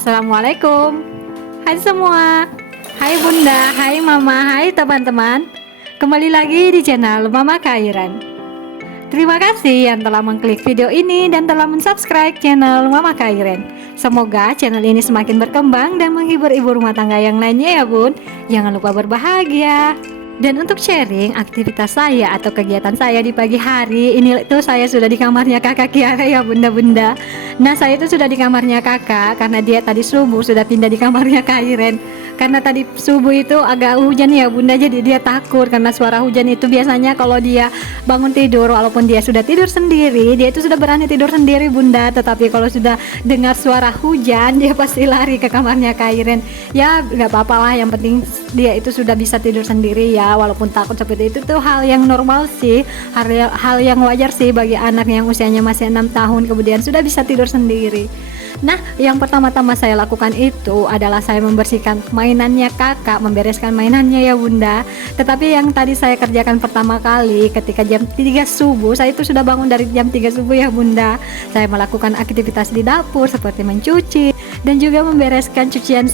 Assalamualaikum. Hai semua. Hai Bunda, hai Mama, hai teman-teman. Kembali lagi di channel Mama Kairan. Terima kasih yang telah mengklik video ini dan telah mensubscribe channel Mama Kairan. Semoga channel ini semakin berkembang dan menghibur ibu rumah tangga yang lainnya ya Bun. Jangan lupa berbahagia. Dan untuk sharing aktivitas saya atau kegiatan saya di pagi hari, ini tuh saya sudah di kamarnya kakak Kiara ya bunda-bunda. Nah saya itu sudah di kamarnya kakak karena dia tadi subuh sudah pindah di kamarnya Kairen. Karena tadi subuh itu agak hujan ya bunda, jadi dia takut karena suara hujan itu biasanya kalau dia bangun tidur, walaupun dia sudah tidur sendiri, dia itu sudah berani tidur sendiri bunda. Tetapi kalau sudah dengar suara hujan, dia pasti lari ke kamarnya Kairen. Ya nggak apa-apa lah, yang penting dia itu sudah bisa tidur sendiri ya. Walaupun takut seperti itu tuh hal yang normal sih, hal yang wajar sih bagi anak yang usianya masih 6 tahun kemudian sudah bisa tidur sendiri. Nah, yang pertama-tama saya lakukan itu adalah saya membersihkan mainannya kakak, membereskan mainannya ya bunda. Tetapi yang tadi saya kerjakan pertama kali ketika jam 3 subuh, saya itu sudah bangun dari jam 3 subuh ya bunda. Saya melakukan aktivitas di dapur seperti mencuci dan juga membereskan cucian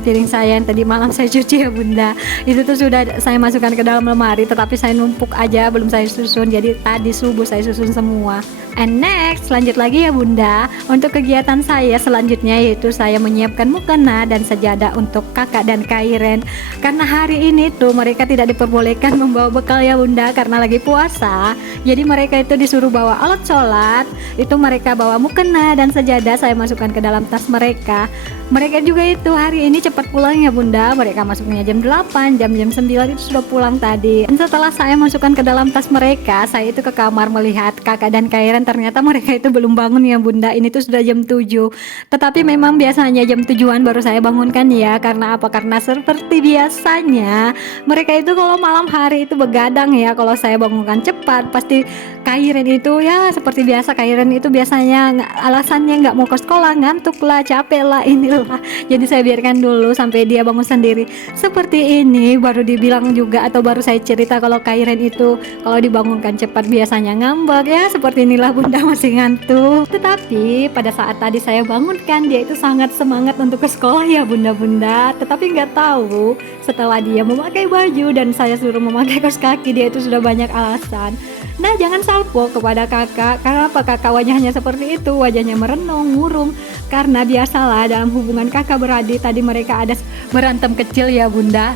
piring saya yang tadi malam saya cuci ya bunda. Itu tuh sudah saya masukkan ke dalam lemari, tetapi saya numpuk aja, belum saya susun. Jadi tadi subuh saya susun semua. And next, lanjut lagi ya bunda. Untuk kegiatan saya selanjutnya yaitu saya menyiapkan mukena dan sajadah untuk kakak dan Kairen. Karena hari ini tuh mereka tidak diperbolehkan membawa bekal ya bunda, karena lagi puasa. Jadi mereka itu disuruh bawa alat sholat. Itu mereka bawa mukena dan sajadah, saya masukkan ke dalam tas mereka. Mereka juga itu hari ini cepat pulang ya bunda. Mereka masuknya jam 8, jam 9 itu sudah pulang tadi. Dan setelah saya masukkan ke dalam tas mereka, saya itu ke kamar melihat kakak dan Kairen. Ternyata mereka itu belum bangun ya bunda. Ini tuh sudah jam 7. Tetapi memang biasanya jam 7-an baru saya bangunkan ya. Karena apa? Karena seperti biasanya mereka itu kalau malam hari itu begadang ya. Kalau saya bangunkan cepat, pasti Kairen itu ya seperti biasa. Kairen itu biasanya alasannya nggak mau ke sekolah, ngantuk lah, capek lah, inilah. Jadi saya biarkan dulu sampai dia bangun sendiri. Seperti ini baru dibilang juga atau baru saya cerita kalau Kairen itu kalau dibangunkan cepat biasanya ngambek ya. Seperti inilah bunda masih ngantuk. Tetapi pada saat tadi saya bangunkan, dia itu sangat semangat untuk ke sekolah ya bunda-bunda. Tetapi nggak tahu setelah dia memakai baju dan saya suruh memakai kaos kaki, dia itu sudah banyak alasan. Nah jangan salpo kepada kakak. Karena apa? Kakak wajahnya seperti itu, wajahnya merenung, murung. Karena biasalah dalam hubungan kakak beradik tadi mereka ada berantem kecil ya bunda.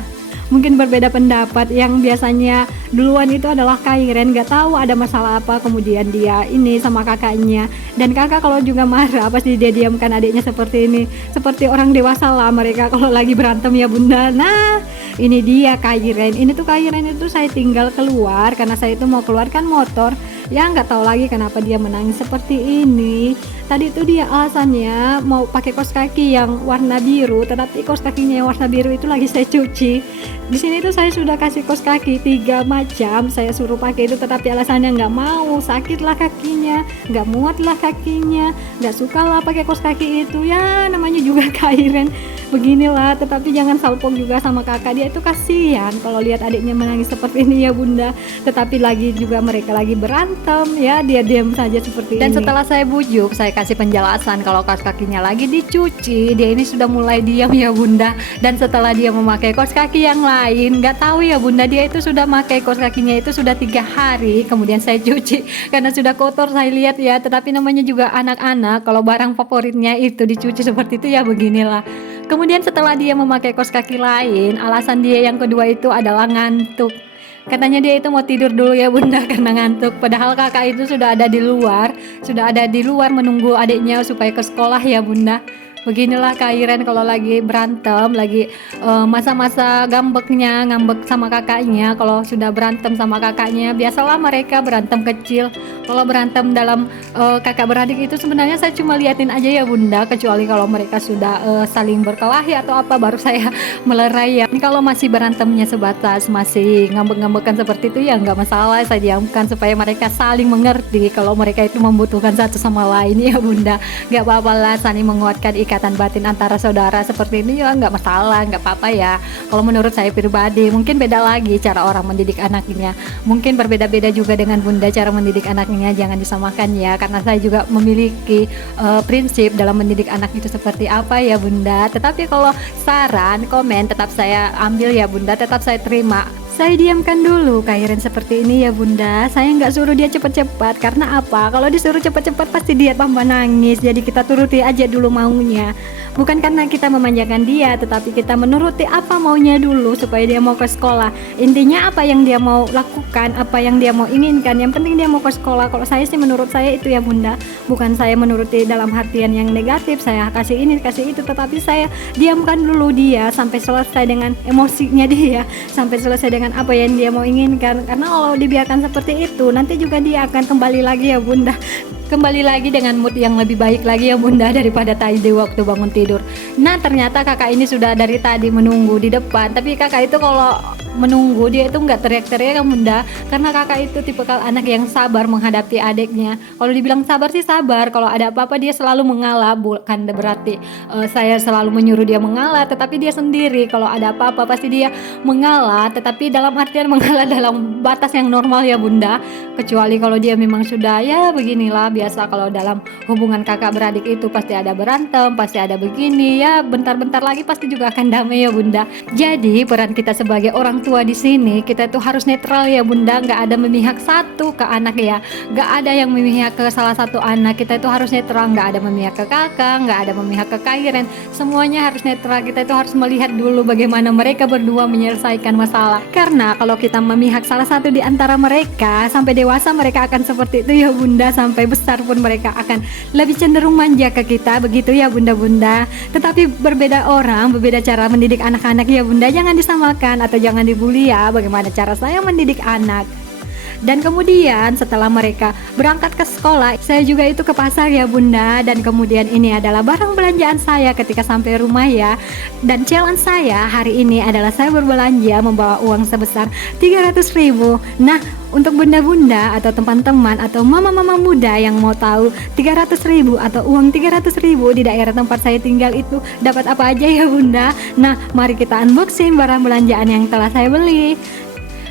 Mungkin berbeda pendapat, yang biasanya duluan itu adalah Kairen, gak tahu ada masalah apa, kemudian dia ini sama kakaknya. Dan kakak kalau juga marah pasti dia diamkan adiknya seperti ini. Seperti orang dewasa lah mereka kalau lagi berantem ya bunda. Nah ini dia Kairen. Ini tuh Kairen itu saya tinggal keluar karena saya itu mau keluarkan motor. Ya nggak tahu lagi kenapa dia menangis seperti ini. Tadi itu dia alasannya mau pakai kaos kaki yang warna biru, tetapi kaos kakinya yang warna biru itu lagi saya cuci. Di sini tuh saya sudah kasih kaos kaki 3 macam, saya suruh pakai itu, tetapi alasannya nggak mau, sakit lah kakinya, nggak muat lah kakinya, nggak suka lah pakai kaos kaki itu. Ya namanya juga Kairen beginilah. Tetapi jangan salpok juga sama kakak, dia itu kasihan kalau lihat adiknya menangis seperti ini ya bunda. Tetapi lagi juga mereka lagi berantem ya, dia diam saja seperti ini. Dan setelah saya bujuk, saya kasih penjelasan kalau kaos kakinya lagi dicuci, dia ini sudah mulai diam ya bunda. Dan setelah dia memakai kaos kaki yang lain, nggak tahu ya bunda, dia itu sudah memakai kaos kakinya itu sudah 3 hari kemudian saya cuci karena sudah kotor saya lihat ya. Tetapi namanya juga anak-anak, kalau barang favoritnya itu dicuci seperti itu ya beginilah. Kemudian setelah dia memakai kaos kaki lain, alasan dia yang kedua itu adalah ngantuk. Katanya dia itu mau tidur dulu ya bunda karena ngantuk. Padahal kakak itu sudah ada di luar menunggu adiknya supaya ke sekolah ya bunda. Beginilah Kairen kalau lagi berantem, lagi masa-masa ngambek sama kakaknya. Kalau sudah berantem sama kakaknya, biasalah mereka berantem kecil. Kalau berantem dalam kakak beradik itu sebenarnya saya cuma liatin aja ya bunda, kecuali kalau mereka sudah saling berkelahi atau apa baru saya melerai ya. Ini kalau masih berantemnya sebatas masih ngambek-ngambekan seperti itu ya nggak masalah, saya diamkan supaya mereka saling mengerti kalau mereka itu membutuhkan satu sama lain ya bunda. Nggak apa-apa lah, saling menguatkan ikatan batin antara saudara seperti ini ya nggak masalah, nggak apa-apa ya. Kalau menurut saya pribadi, mungkin beda lagi cara orang mendidik anaknya. Mungkin berbeda-beda juga dengan Bunda cara mendidik anaknya, jangan disamakan ya. Karena saya juga memiliki prinsip dalam mendidik anak itu seperti apa ya Bunda. Tetapi kalau saran, komen tetap saya ambil ya Bunda, tetap saya terima. Saya diamkan dulu Kak Iren seperti ini ya Bunda. Saya nggak suruh dia cepat-cepat. Karena apa? Kalau disuruh cepat-cepat pasti dia tambah nangis. Jadi kita turuti aja dulu maunya. Bukan karena kita memanjakan dia, tetapi kita menuruti apa maunya dulu supaya dia mau ke sekolah. Intinya apa yang dia mau lakukan, apa yang dia mau inginkan. Yang penting dia mau ke sekolah. Kalau saya sih menurut saya itu ya Bunda. Bukan saya menuruti dalam artian yang negatif. Saya kasih ini, kasih itu. Tetapi saya diamkan dulu dia sampai selesai dengan emosinya dia. Sampai selesai dengan apa yang dia mau inginkan. Karena kalau dibiarkan seperti itu nanti juga dia akan kembali lagi ya Bunda, kembali lagi dengan mood yang lebih baik lagi ya Bunda daripada tadi waktu bangun tidur. Nah ternyata kakak ini sudah dari tadi menunggu di depan, tapi kakak itu kalau menunggu dia itu nggak teriak-teriak ya Bunda, karena kakak itu tipikal anak yang sabar menghadapi adiknya. Kalau dibilang sabar sih sabar, kalau ada apa-apa dia selalu mengalah, bukan berarti saya selalu menyuruh dia mengalah, tetapi dia sendiri kalau ada apa-apa pasti dia mengalah, tetapi dalam artian mengalah dalam batas yang normal ya Bunda. Kecuali kalau dia memang sudah ya beginilah, biasa kalau dalam hubungan kakak beradik itu pasti ada berantem, pasti ada begini ya, bentar-bentar lagi pasti juga akan damai ya Bunda. Jadi peran kita sebagai orang tua di sini, kita itu harus netral ya Bunda, nggak ada memihak satu ke anak ya, nggak ada yang memihak ke salah satu anak. Kita itu harus netral, nggak ada memihak ke kakak, nggak ada memihak ke Kak Iren, semuanya harus netral. Kita itu harus melihat dulu bagaimana mereka berdua menyelesaikan masalah, karena kalau kita memihak salah satu di antara mereka, sampai dewasa mereka akan seperti itu ya Bunda, sampai besar pun mereka akan lebih cenderung manja ke kita, begitu ya Bunda-bunda. Tetapi berbeda orang, berbeda cara mendidik anak-anak ya Bunda, jangan disamakan atau jangan dibully ya. Bagaimana cara saya mendidik anak. Dan kemudian setelah mereka berangkat ke sekolah, saya juga itu ke pasar ya Bunda. Dan kemudian ini adalah barang belanjaan saya ketika sampai rumah ya. Dan challenge saya hari ini adalah saya berbelanja membawa uang sebesar 300.000. Nah untuk bunda-bunda atau teman-teman atau mama-mama muda yang mau tahu 300.000 atau uang 300.000 di daerah tempat saya tinggal itu dapat apa aja ya Bunda. Nah mari kita unboxing barang belanjaan yang telah saya beli.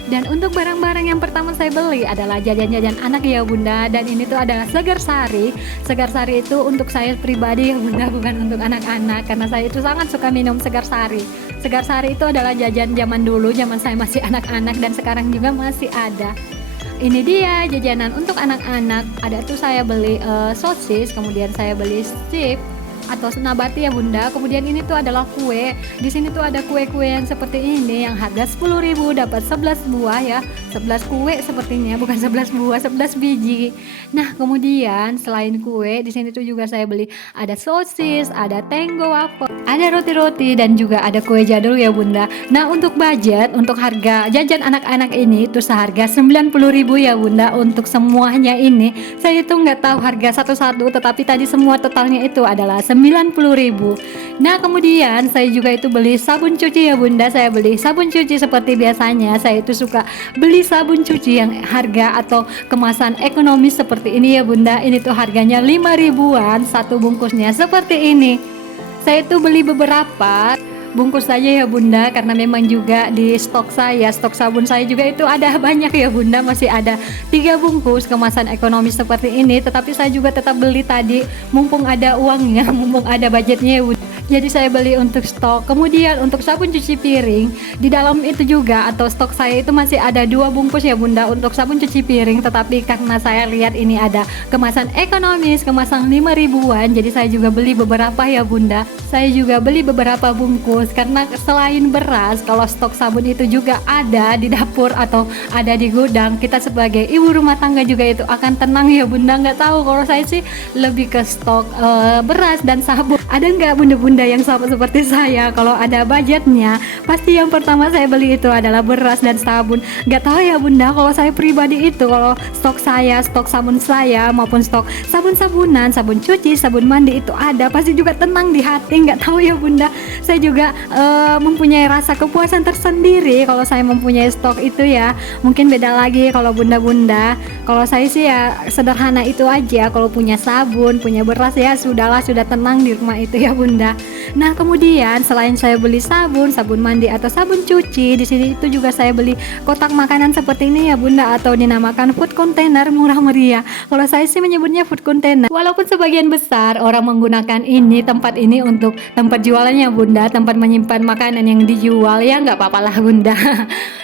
Dan untuk barang-barang yang pertama saya beli adalah jajan-jajan anak ya Bunda. Dan ini tuh adalah Segar Sari. Segar Sari itu untuk saya pribadi ya Bunda, bukan untuk anak-anak, karena saya itu sangat suka minum Segar Sari. Segar Sari itu adalah jajan zaman dulu, zaman saya masih anak-anak, dan sekarang juga masih ada. Ini dia jajanan untuk anak-anak. Ada tuh saya beli sosis, kemudian saya beli chip atau nabati ya Bunda. Kemudian ini tuh adalah kue. Di sini tuh ada kue-kue yang seperti ini yang harga 10.000 dapat 11 buah ya. 11 kue sepertinya, bukan 11 buah, 11 biji. Nah, kemudian selain kue, di sini tuh juga saya beli ada sosis, ada Tenggo waffle, ada roti-roti, dan juga ada kue jadul ya Bunda. Nah, untuk budget, untuk harga jajan anak-anak ini itu seharga 90.000 ya Bunda. Untuk semuanya ini saya itu nggak tahu harga satu-satu, tetapi tadi semua totalnya itu adalah 90.000. Nah kemudian saya juga itu beli sabun cuci ya Bunda. Saya beli sabun cuci seperti biasanya. Saya itu suka beli sabun cuci yang harga atau kemasan ekonomis seperti ini ya Bunda. Ini tuh harganya 5.000-an satu bungkusnya seperti ini. Saya itu beli beberapa bungkus saja ya Bunda, karena memang juga di stok saya, stok sabun saya juga itu ada banyak ya Bunda. Masih ada 3 bungkus kemasan ekonomis seperti ini, tetapi saya juga tetap beli tadi mumpung ada uangnya, mumpung ada budgetnya ya Bunda. Jadi saya beli untuk stok. Kemudian untuk sabun cuci piring, di dalam itu juga atau stok saya itu masih ada 2 bungkus ya Bunda untuk sabun cuci piring, tetapi karena saya lihat ini ada kemasan ekonomis, kemasan 5.000-an, jadi saya juga beli beberapa ya Bunda. Saya juga beli beberapa bungkus karena selain beras, kalau stok sabun itu juga ada di dapur atau ada di gudang, kita sebagai ibu rumah tangga juga itu akan tenang ya Bunda. Nggak tahu, kalau saya sih lebih ke stok beras dan sabun. Ada nggak Bunda-bunda bunda yang sama seperti saya, kalau ada budgetnya pasti yang pertama saya beli itu adalah beras dan sabun. Gak tahu ya bunda, kalau saya pribadi itu kalau stok saya, stok sabun saya maupun stok sabun-sabunan, sabun cuci, sabun mandi itu ada, pasti juga tenang di hati. Gak tahu ya bunda, saya juga mempunyai rasa kepuasan tersendiri kalau saya mempunyai stok itu ya. Mungkin beda lagi kalau bunda-bunda. Kalau saya sih ya sederhana itu aja, kalau punya sabun, punya beras ya sudahlah, sudah tenang di rumah itu ya bunda. Nah kemudian selain saya beli sabun, sabun mandi atau sabun cuci, di sini itu juga saya beli kotak makanan seperti ini ya bunda, atau dinamakan food container murah meriah. Kalau saya sih menyebutnya food container. Walaupun sebagian besar orang menggunakan tempat ini untuk tempat jualannya bunda, tempat menyimpan makanan yang dijual, ya nggak apa-apa lah bunda.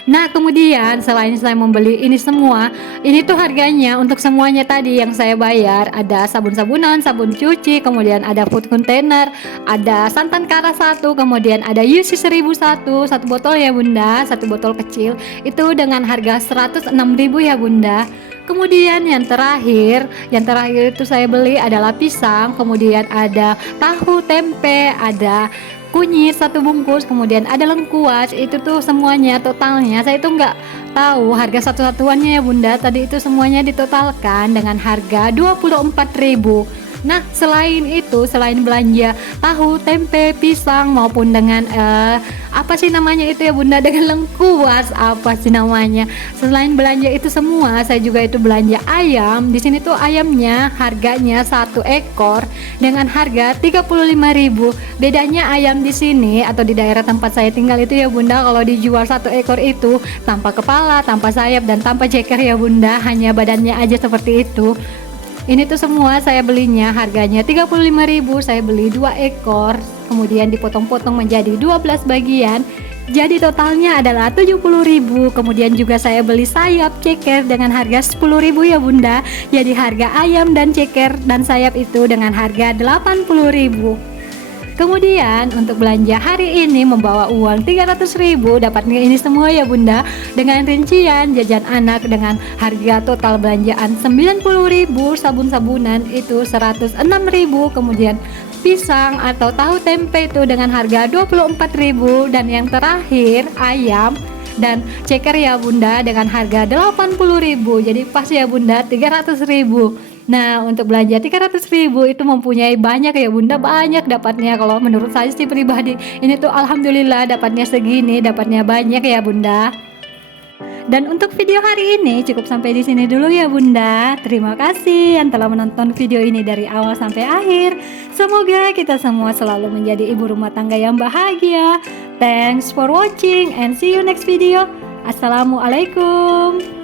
Nah kemudian selain saya membeli ini semua, ini tuh harganya untuk semuanya tadi yang saya bayar, ada sabun-sabunan, sabun cuci, kemudian ada food container, ada santan kara 1, kemudian ada UC 1001 satu botol ya bunda, satu botol kecil itu dengan harga 106.000 ya bunda. Kemudian yang terakhir itu saya beli adalah pisang, kemudian ada tahu, tempe, ada kunyit 1 bungkus, kemudian ada lengkuas. Itu tuh semuanya totalnya saya itu nggak tahu harga satu-satuannya ya bunda. Tadi itu semuanya ditotalkan dengan harga 24.000. Nah selain itu, selain belanja tahu, tempe, pisang maupun dengan apa sih namanya itu ya bunda, dengan lengkuas apa sih namanya, selain belanja itu semua saya juga itu belanja ayam. Di sini tuh ayamnya harganya 1 ekor dengan harga 35.000. Bedanya ayam di sini atau di daerah tempat saya tinggal itu ya bunda, kalau dijual 1 ekor itu tanpa kepala, tanpa sayap dan tanpa ceker ya bunda, hanya badannya aja seperti itu. Ini tuh semua saya belinya harganya 35.000. Saya beli 2 ekor, kemudian dipotong-potong menjadi 12 bagian. Jadi totalnya adalah 70.000. Kemudian juga saya beli sayap, ceker dengan harga 10.000 ya bunda. Jadi harga ayam dan ceker dan sayap itu dengan harga 80.000. Kemudian untuk belanja hari ini membawa uang 300.000, dapatnya ini semua ya bunda, dengan rincian jajan anak dengan harga total belanjaan 90.000, sabun-sabunan itu 106.000, kemudian pisang atau tahu tempe itu dengan harga 24.000, dan yang terakhir ayam dan ceker ya bunda dengan harga 80.000. Jadi pas ya bunda 300.000. Nah untuk belanja 300.000 itu mempunyai banyak ya bunda, banyak dapatnya. Kalau menurut saya sih pribadi ini tuh alhamdulillah dapatnya segini, dapatnya banyak ya bunda. Dan untuk video hari ini cukup sampai di sini dulu ya bunda. Terima kasih yang telah menonton video ini dari awal sampai akhir. Semoga kita semua selalu menjadi ibu rumah tangga yang bahagia. Thanks for watching and see you next video. Assalamualaikum.